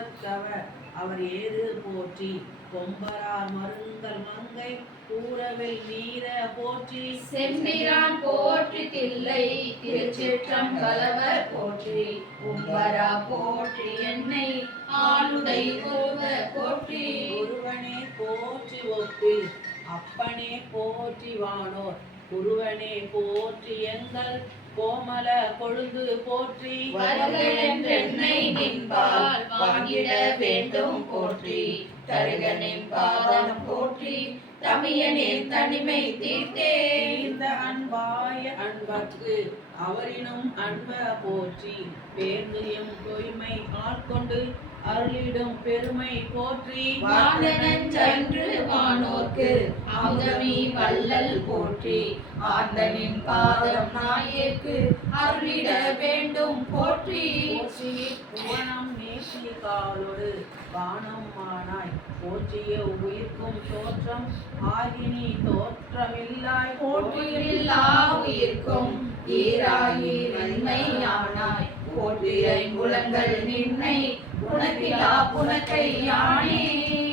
மனத்தவர் அவர் ஏது போற்றி? கொம்பரார் மருங்கல் மங்கை கூறவில் நீர போற்றி. செம்பிரான் போற்றி தில்லை திருச்சிற்றம் கலவர் போற்றி. உம்பரா போற்றி என்னை ஆளுடை போற்றி. ஒருவனே போற்றி ஒப்பில் அப்பனே போற்றி வானோர். குருவனே போற்றி எங்கள் கோமல கொழுந்து போற்றி. வருகளென்றென்னை நின்பால் வாங்கிட வேண்டும் போற்றி. தருகனின் பாதம் போற்றி. தமியனின் தனிமை தீர்த்தே இந்த அன்பாய அன்பர்க்கு அவரினும் அன்ப போற்றி. பேர்ந்துயம் தூய்மை ஆட்கொண்டு அருளிடும் பெருமை போற்றி. வானனன் சென்று வானோர்க்கு அமுதமி வள்ளல் போற்றி. ஆர்ந்தனின் பாதம் நாயேற்கு அருளிட வேண்டும் போற்றி. காலொடு வானம்மானாய் போற்றிய உயிர்க்கும் தோற்றம் ஆகினி தோற்றமில்லாய் போற்றியில்லா உயிர்க்கும் ஈராயி நன்மையானாய். போற்றி குலங்கள் நின்னை உனக்கிலா புனக்கை யானே.